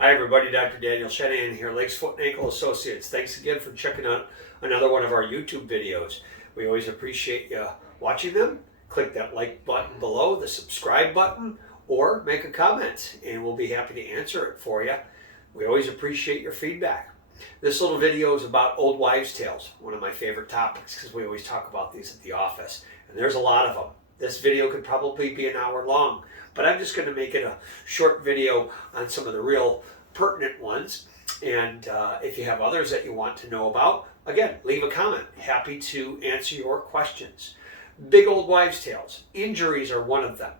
Hi everybody, Dr. Daniel Shanahan here, Legs, Foot and Ankle Associates. Thanks again for checking out another one of our YouTube videos. We always appreciate you watching them. Click that like button below, the subscribe button, or make a comment and we'll be happy to answer it for you. We always appreciate your feedback. This little video is about old wives' tales, one of my favorite topics because we always talk about these at the office. And there's a lot of them. This video could probably be an hour long, but I'm just going to make it a short video on some of the real pertinent ones. And if you have others that you want to know about, again, leave a comment. Happy to answer your questions. Big old wives' tales. Injuries are one of them.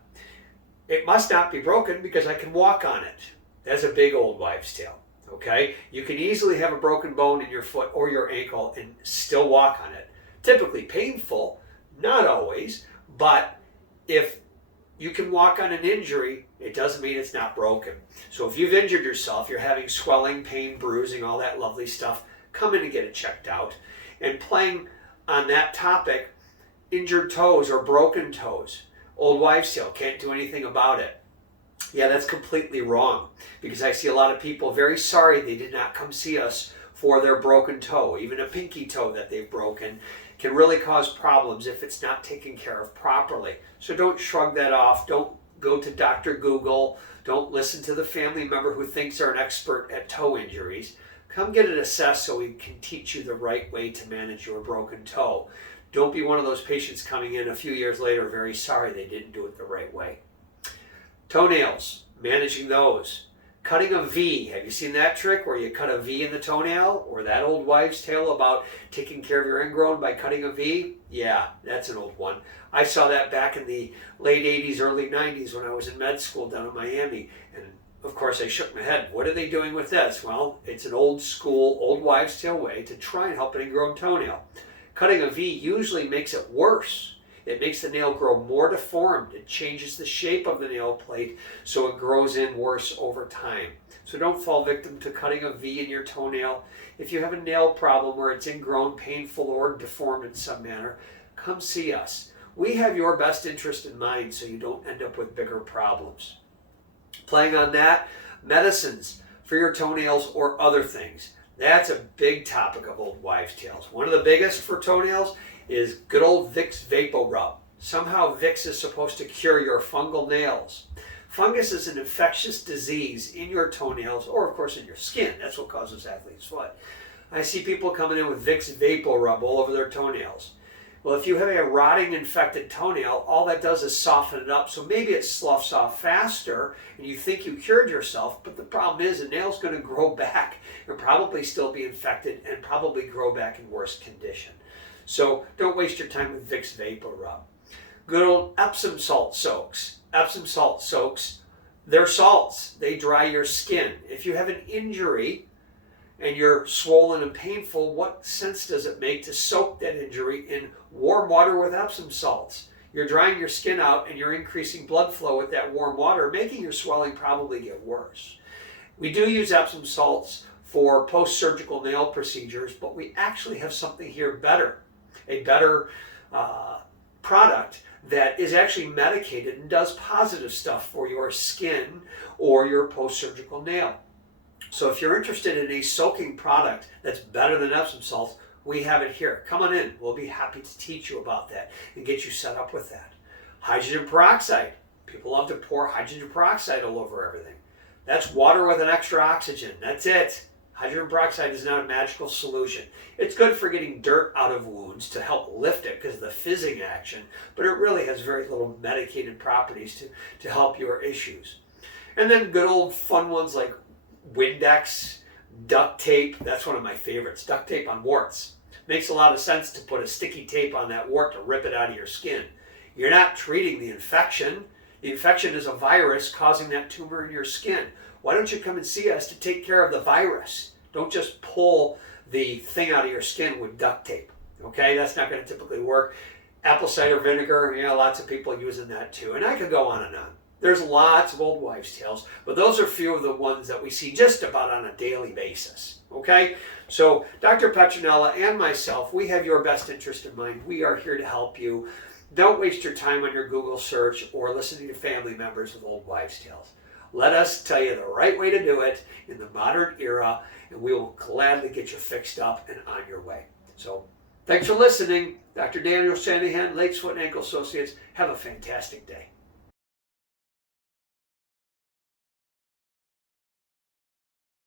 It must not be broken because I can walk on it. That's a big old wives' tale. Okay? You can easily have a broken bone in your foot or your ankle and still walk on it. Typically painful, not always, but if you can walk on an injury, it doesn't mean it's not broken. So if you've injured yourself, you're having swelling, pain, bruising, all that lovely stuff, come in and get it checked out. And playing on that topic, injured toes or broken toes, old wives' tale, can't do anything about it. Yeah, that's completely wrong because I see a lot of people very sorry they did not come see us for their broken toe. Even a pinky toe that they've broken can really cause problems if it's not taken care of properly. So don't shrug that off. Don't go to Dr. Google. Don't listen to the family member who thinks they're an expert at toe injuries. Come get it assessed so we can teach you the right way to manage your broken toe. Don't be one of those patients coming in a few years later very sorry they didn't do it the right way. Toenails, managing those. Cutting a V, have you seen that trick where you cut a V in the toenail? Or that old wives' tale about taking care of your ingrown by cutting a V? Yeah, that's an old one. I saw that back in the late 80s, early 90s when I was in med school down in Miami. And of course I shook my head. What are they doing with this? Well, it's an old school, old wives' tale way to try and help an ingrown toenail. Cutting a V usually makes it worse. It makes the nail grow more deformed. It changes the shape of the nail plate so it grows in worse over time. So don't fall victim to cutting a V in your toenail. If you have a nail problem where it's ingrown, painful, or deformed in some manner, come see us. We have your best interest in mind so you don't end up with bigger problems. Playing on that, medicines for your toenails or other things. That's a big topic of old wives' tales. One of the biggest for toenails is good old Vicks VapoRub. Somehow Vicks is supposed to cure your fungal nails. Fungus is an infectious disease in your toenails or of course in your skin. That's what causes athlete's foot. I see people coming in with Vicks VapoRub all over their toenails. Well, if you have a rotting infected toenail, all that does is soften it up. So maybe it sloughs off faster and you think you cured yourself, but the problem is the nail's going to grow back and probably still be infected and probably grow back in worse condition. So don't waste your time with Vicks VapoRub. Good old Epsom salt soaks. Epsom salt soaks, they're salts. They dry your skin. If you have an injury and you're swollen and painful, what sense does it make to soak that injury in warm water with Epsom salts? You're drying your skin out and you're increasing blood flow with that warm water, making your swelling probably get worse. We do use Epsom salts for post-surgical nail procedures, but we actually have something here better. A better product that is actually medicated and does positive stuff for your skin or your post-surgical nail. So if you're interested in a soaking product that's better than Epsom salts, we have it here. Come on in. We'll be happy to teach you about that and get you set up with that. Hydrogen peroxide. People love to pour hydrogen peroxide all over everything. That's water with an extra oxygen. That's it. Hydrogen peroxide is not a magical solution. It's good for getting dirt out of wounds to help lift it because of the fizzing action, but it really has very little medicated properties to help your issues. And then good old fun ones like Windex, duct tape. That's one of my favorites. Duct tape on warts. Makes a lot of sense to put a sticky tape on that wart to rip it out of your skin. You're not treating the infection. The infection is a virus causing that tumor in your skin. Why don't you come and see us to take care of the virus? Don't just pull the thing out of your skin with duct tape. Okay, that's not going to typically work. Apple cider vinegar, lots of people using that too. And I could go on and on. There's lots of old wives' tales, but those are a few of the ones that we see just about on a daily basis. Okay, so Dr. Petronella and myself, we have your best interest in mind. We are here to help you. Don't waste your time on your Google search or listening to family members with old wives' tales. Let us tell you the right way to do it in the modern era, and we will gladly get you fixed up and on your way. So thanks for listening. Dr. Daniel Shanahan, Lakes Foot and Ankle Associates. Have a fantastic day.